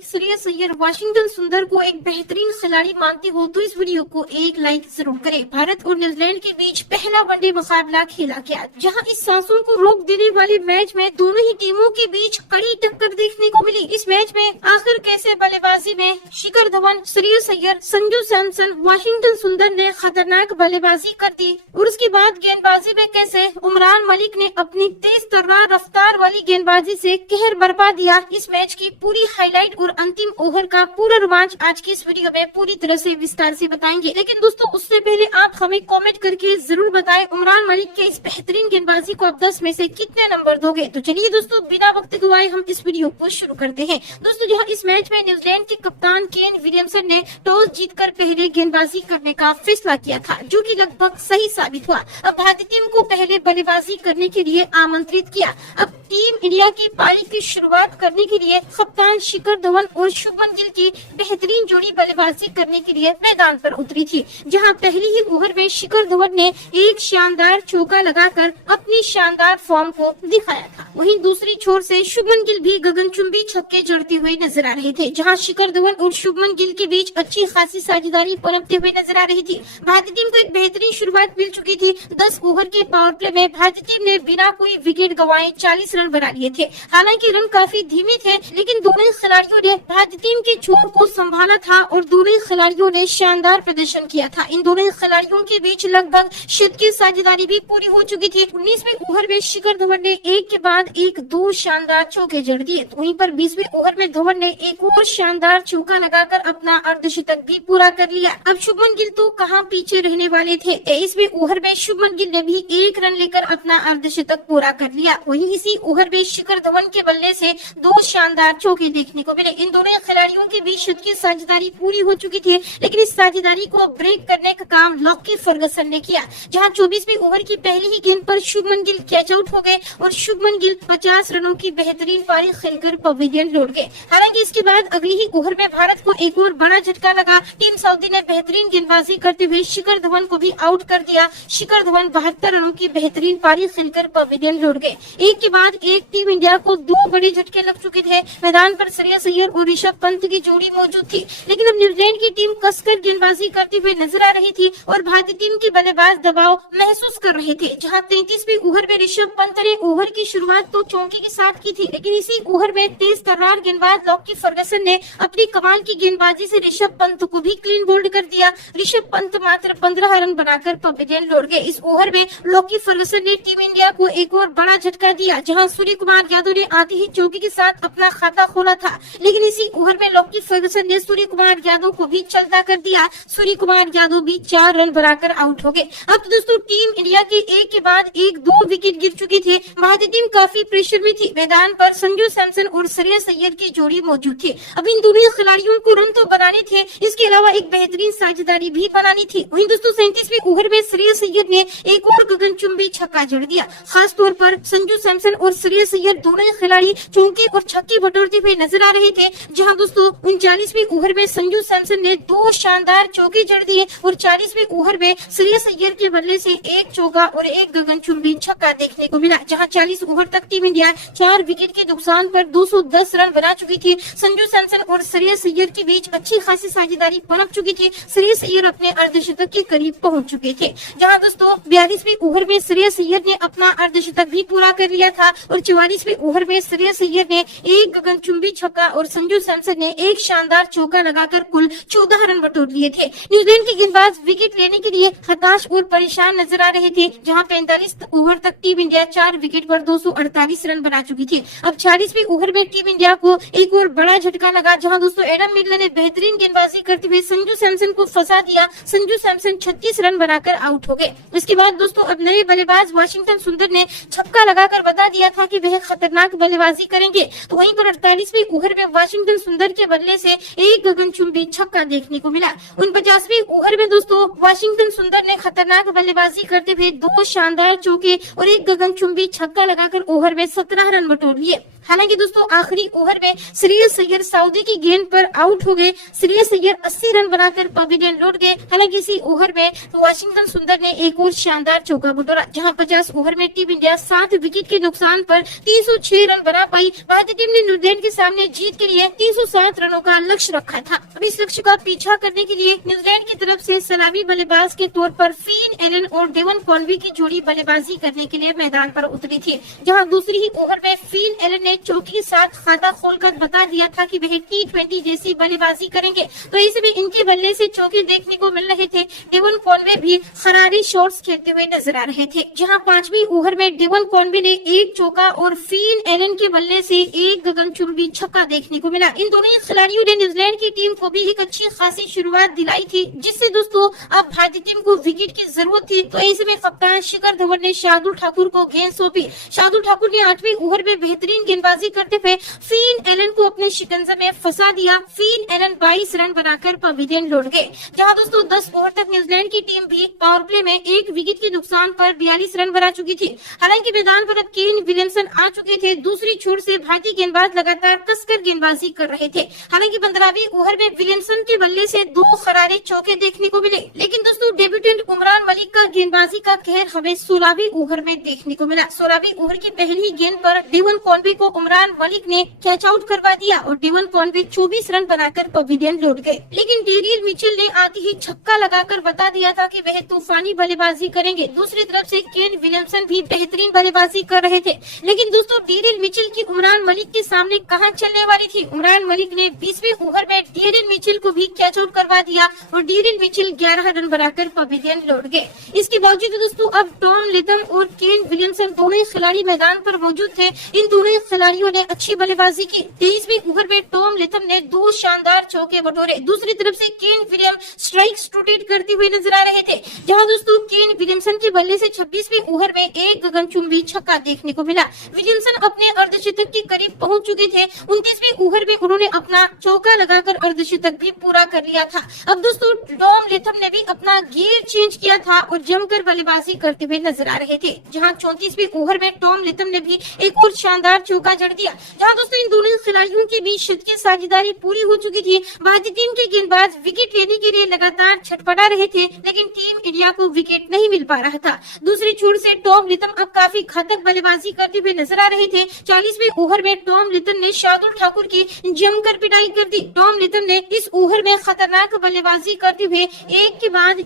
मालिक श्रेयस अय्यर वाशिंगटन सुंदर को एक बेहतरीन खिलाड़ी मानते हो तो इस वीडियो को एक लाइक जरूर करें। भारत और न्यूजीलैंड के बीच पहला वनडे मुकाबला खेला गया, जहां इस सांसों को रोक देने वाले मैच में दोनों ही टीमों के बीच कड़ी टक्कर देखने को मिली। इस मैच में आखिर कैसे बल्लेबाजी में शिखर धवन, श्रेयस अय्यर, संजू सैमसन, वाशिंगटन सुंदर ने खतरनाक बल्लेबाजी कर दी और उसके बाद गेंदबाजी में कैसे उमरान मलिक ने अपनी तेज तर्रार रफ्तार वाली गेंदबाजी से कहर बरपा दिया। इस मैच की पूरी हाईलाइट और अंतिम ओवर का पूरा रोमांच आज की इस वीडियो में पूरी तरह से विस्तार से बताएंगे। लेकिन दोस्तों उससे पहले आप हमें कमेंट करके जरूर बताएं उमरान मलिक के इस बेहतरीन गेंदबाजी को आप 10 में से कितने नंबर दोगे। तो चलिए दोस्तों बिना वक्त गवाए हम इस वीडियो को शुरू करते हैं। दोस्तों जहां इस मैच में न्यूजीलैंड के कप्तान केन विलियमसन ने टॉस जीतकर पहले गेंदबाजी करने का फैसला किया था, जो कि लगभग सही साबित हुआ। अब भारतीय टीम को पहले बल्लेबाजी करने के लिए आमंत्रित किया। अब टीम इंडिया की पारी की शुरुआत करने के लिए कप्तान शिखर धवन और शुभमन गिल की बेहतरीन जोड़ी बल्लेबाजी करने के लिए मैदान पर उतरी थी, जहां पहली ही ओवर में शिखर धवन ने एक शानदार चौका लगाकर अपनी शानदार फॉर्म को दिखाया था। वहीं दूसरी छोर से शुभमन गिल भी गगनचुंबी छक्के जड़ते हुए नजर आ रहे थे, जहां शिखर धवन और शुभमन गिल के बीच अच्छी खासी साझेदारी पनपते हुए नजर आ रही थी। भारतीय टीम को एक बेहतरीन शुरुआत मिल चुकी थी। 10 ओवर के पावर प्ले में भारतीय टीम ने बिना कोई विकेट गंवाए 40 रन बना लिए थे। हालांकि रन काफी धीमे थे, लेकिन दोनों खिलाड़ियों ने भारतीय टीम के छोर को संभाला था और दोनों खिलाड़ियों ने शानदार प्रदर्शन किया था। इन दोनों खिलाड़ियों के बीच लगभग शत की साझेदारी भी पूरी हो चुकी थी। 19वें ओवर में शिखर धवन ने एक के बाद एक 2 शानदार चौके जड़ दिए। वहीं पर 20वें ओवर में धवन ने एक और शानदार चौका लगाकर अपना अर्धशतक भी पूरा कर लिया। अब शुभमन गिल तो कहां पीछे रहने वाले थे। 23वें ओवर में शुभमन गिल ने भी 1 रन लेकर अपना अर्धशतक पूरा कर लिया। वहीं इसी ओवर में शिखर धवन के बल्ले से 2 शानदार चौके देखने को मिले। इन दोनों खिलाड़ियों के बीच शत की साझेदारी पूरी हो चुकी थी, लेकिन इस साझेदारी को ब्रेक करने का काम लॉकी फर्गसन ने किया, जहां 24वें ओवर की पहली ही गेंद पर शुभमन गिल कैच आउट हो गए और शुभमन गिल 50 रनों की बेहतरीन पारी खेलकर पवेलियन लौट गए। हालांकि इसके बाद अगली ही ओवर में भारत को एक और बड़ा झटका लगा। टीम सऊदी ने बेहतरीन गेंदबाजी करते हुए शिखर धवन को भी आउट कर दिया। शिखर धवन 72 रनों की बेहतरीन पारी खेलकर पवेलियन लौट गए। एक के बाद एक टीम इंडिया को 2 बड़े झटके लग चुके थे। मैदान पर श्रेयस अय्यर और ऋषभ पंत की जोड़ी मौजूद थी, लेकिन अब न्यूजीलैंड की टीम कसकर गेंदबाजी करते हुए नजर आ रही थी और भारतीय टीम के बल्लेबाज दबाव महसूस कर रहे थे। जहां 33वें ओवर में ऋषभ पंत ने ओवर की शुरुआत तो चौके के साथ की थी, लेकिन इसी ओवर में तेज तर्रार गेंदबाज लॉकी फर्गसन ने अपनी कमाल की गेंदबाजी से ऋषभ पंत को भी क्लीन बोल्ड कर दिया। ऋषभ पंत मात्र 15 रन बनाकर पवेलियन लौट गए। इस ओवर में लॉकी फर्गसन ने टीम इंडिया को एक और बड़ा झटका दिया, जहां सूर्य कुमार यादव ने आते ही चौके के साथ अपना खाता खोला था, लेकिन इसी ओवर में लॉकी फर्गसन ने सूर्य कुमार यादव को भी चलता कर दिया। सूर्य कुमार यादव भी 4 रन बनाकर आउट हो गए। अब तो दोस्तों टीम इंडिया के एक के बाद एक 2 विकेट गिर चुके थे। भारतीय टीम काफी प्रेशर में थी। मैदान पर संजू सैमसन और श्रेयस अय्यर की जोड़ी मौजूद थी। अब इन दोनों खिलाड़ियों को रन तो बनाने थे, इसके अलावा एक बेहतरीन साझेदारी भी बनानी थी। वहीं दोस्तों 37वें ओवर में श्रेयस अय्यर ने एक और गगनचुंबी छक्का जड़ दिया। खास तौर पर संजू सैमसन और श्रेयस अय्यर दोनों खिलाड़ी चौके और छक्के बटोरते हुए नजर आ रहे थे। जहां दोस्तों 39वें ओवर में संजू सैमसन ने 2 शानदार चौके जड़ दिए और 40वें ओवर में श्रेयस अय्यर के बल्ले से एक चौका और एक गगनचुंबी छक्का देखने को मिला। जहां 40 ओवर तक टीम इंडिया 4 विकेट के नुकसान पर 210 रन बना चुकी थी। संजू सैमसन और श्रेयस अय्यर के बीच अच्छी खासी साझेदारी पनप चुकी थी। श्रेयस अय्यर अपने अर्धशतक के करीब पहुंच चुके थे। जहां दोस्तों 42वें ओवर में श्रेयस अय्यर ने अपना अर्धशतक भी पूरा कर लिया था और 44वें ओवर में श्रेयस अय्यर ने एक गगनचुंबी छक्का और संजू सैमसन ने एक शानदार चौका लगाकर कुल 14 रन बटोर लिए थे। न्यूजीलैंड के गेंदबाज विकेट लेने के लिए हताश और परेशान नजर आ रहे थे। जहां 45 ओवर तक टीम इंडिया 4 विकेट पर 248 रन बना चुकी थी। अब 40वें ओवर में टीम इंडिया को एक और बड़ा झटका लगा, जहां दोस्तों एडम मिलर ने बेहतरीन गेंदबाजी करते हुए संजू सैमसन को फंसा दिया। संजू सैमसन 36 रन बनाकर आउट हो गए। इसके बाद दोस्तों अब नए बल्लेबाज वाशिंगटन सुंदर ने छक्का लगाकर बता दिया था कि वह खतरनाक बल्लेबाजी करेंगे। तो वहीं पर 48वें ओवर में वाशिंगटन सुंदर के बल्ले से एक गगनचुंबी छक्का देखने को मिला। 49वें ओवर में दोस्तों वाशिंगटन सुंदर ने खतरनाक बल्लेबाजी करते हुए 2 शानदार चौके और एक गगनचुंबी छक्का लगाकर ओवर में 17 रन बटोर लिए। हालांकि दोस्तों आखिरी ओवर में श्रेयस अय्यर सऊदी की गेंद पर आउट हो गए। श्रेयस अय्यर 80 रन बनाकर पवेलियन लौट गए। हालांकि इसी ओवर में वाशिंगटन सुंदर ने एक और शानदार चौका बटोरा, जहां 50 ओवर में टीम इंडिया 7 विकेट के नुकसान पर 306 रन बना पाई। भारतीय टीम ने न्यूजीलैंड के सामने जीत के लिए 307 रनों का लक्ष्य रखा था। अब इस लक्ष्य का पीछा करने के लिए न्यूजीलैंड की तरफ से सलामी बल्लेबाज के तौर पर फिन एलन और डेवन कॉनवे की जोड़ी बल्लेबाजी करने के लिए मैदान पर उतरी थी, जहां दूसरी ही ओवर में फिन एलन ने चौकी के साथ खाता खोलकर बता दिया था कि वह T20 जैसी बल्लेबाजी करेंगे। तो इसमें इनके बल्ले से चौके देखने को मिल रहे थे। डेवन कॉनवे भी खरारी शॉट्स खेलते हुए नजर आ रहे थे, जहां 5वीं ओवर में डेवन कॉनवे ने एक चौका और फिन एलन के बल्ले से एक गगनचुंबी छक्का देखने को मिला। इन दोनों खिलाड़ियों ने न्यूजीलैंड की टीम को भी एक अच्छी खासी शुरुआत दिलाई थी, जिससे दोस्तों अब भारतीय टीम को विकेट की जरूरत थी। तो ऐसे में कप्तान शिखर धवन ने शार्दुल ठाकुर को गेंद सौंपी। शार्दुल ठाकुर ने 8वें ओवर में बेहतरीन गेंदबाजी करते हुए फिन एलन को अपने शिकंजे में फंसा दिया। फिन एलन 22 रन बनाकर पवेलियन लौट गए, जहां दोस्तों 10 ओवर तक न्यूजीलैंड की टीम भी पावर प्ले में एक विकेट के नुकसान पर 42 रन बना चुकी थी। हालांकि मैदान पर अब केन विलियमसन आ चुके थे। दूसरी छोर से भारतीय गेंदबाज लगातार कसकर गेंदबाजी कर रहे थे। हालांकि 15वीं ओवर में विलियमसन के बल्ले से 2 खरारे चौके देखने को मिले, लेकिन दोस्तों डेब्यूटेंट उमरान मलिक का गेंदबाजी का कहर हमें 16वीं ओवर में देखने को मिला। 16वीं ओवर की पहली गेंद पर डेवन कॉनवे को उमरान मलिक ने कैच आउट करवा दिया और डेवन कॉनवे 24 रन बनाकर पवेलियन लौट गए। लेकिन डेरियल मिचेल ने आते ही छक्का लगाकर बता दिया था कि वह तूफानी बल्लेबाजी करेंगे। दूसरी तरफ से केन विलियमसन भी बेहतरीन बल्लेबाजी कर रहे थे, लेकिन दोस्तों डेरियल मिचेल की उमरान मलिक के सामने कहां चलने वाली थी। उमरान मलिक ने 20वें ओवर में डेरियल मिचेल को भी कैच आउट करवा दिया और डेरियल मिचेल 11 रन बनाकर पवेलियन लौट गए। इसके बावजूद दोस्तों अब टॉम लेथम और केन विलियमसन दोनों खिलाड़ी मैदान पर मौजूद थे। इन दोनों खिलाड़ियों ने अच्छी बल्लेबाजी की। 23वें ओवर में टॉम लेथम ने 2 शानदार चौके बटोरे। दूसरी तरफ से केन विलियम स्ट्राइक्स रोटेट करते हुए नजर आ रहे थे, जहां दोस्तों केन विलियमसन के बल्ले से 26वें ओवर में एक गगनचुंबी छक्का देखने को मिला। विलियमसन अपने अर्धशतक के करीब पहुंच चुके थे। 29वें ओवर में उन्होंने अपना चौका लगाकर अर्धशतक भी पूरा कर लिया था। अब दोस्तों टॉम लेथम ने भी अपना गियर चेंज किया था और जमकर बल्लेबाजी करते हुए नजर आ रहे थे, जहां 34वें ओवर में टॉम लेथम ने भी एक और शानदार चौका जड़ दिया। जहां दोस्तों इन दोनों खिलाड़ियों के बीच शतक की साझेदारी पूरी हो चुकी थी। भारतीय टीम के गेंदबाज विकेट लेने के लिए लगातार छटपटा रहे थे, लेकिन टीम इंडिया को विकेट नहीं मिल पा रहा था। दूसरी छोर से टॉम लेथम अब काफी घातक बल्लेबाजी करते हुए नजर आ रहे थे। 40वें ओवर में टॉम लेथम ने शार्दुल ठाकुर की जमकर पिटाई कर दी। टॉम लेथम ने इस ओवर में खतरनाक बल्लेबाजी करते हुए एक के बाद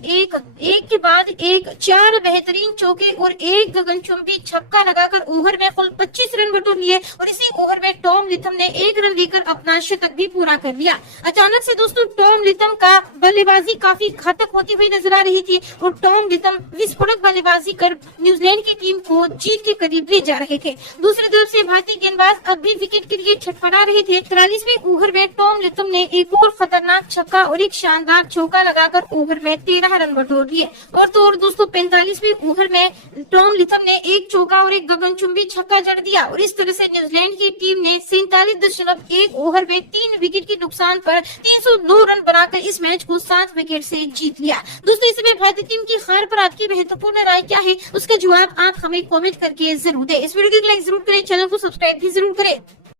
एक 4 बेहतरीन चौके और एक गगनचुंबी छक्का लगाकर ओवर में कुल 25 रन बटोर लिए और इसी ओवर में टॉम लेथम ने 1 रन लेकर अपना शतक भी पूरा कर लिया। अचानक से दोस्तों टॉम लेथम का बल्लेबाजी काफी घातक होती हुई नजर आ रही थी और टॉम लेथम विस्फोटक बल्लेबाजी कर न्यूजीलैंड की टीम को जीत के करीब ले जा रहे थे। दूसरी तरफ से भारतीय गेंदबाज अब भी विकेट के लिए छटपटा रहे थे। 43वें ओवर में टॉम लेथम ने एक और खतरनाक छक्का और एक शानदार चौका लगाकर ओवर में 13 रन बटोर लिए। और तो और दोस्तों 45वें ओवर में टॉम लेथम ने एक चौका और एक गगनचुंबी छक्का जड़ दिया और इस तरह से न्यूजीलैंड की टीम ने 47.1 ओवर में 3 विकेट के नुकसान पर 309 रन बनाकर इस मैच को 7 विकेट से जीत लिया। दोस्तों इस समय भारतीय टीम की हार पर आपकी महत्वपूर्ण राय क्या है, उसका जवाब आप हमें कमेंट करके जरूर दें। इस वीडियो को लाइक जरूर करें, चैनल को सब्सक्राइब भी जरूर करें।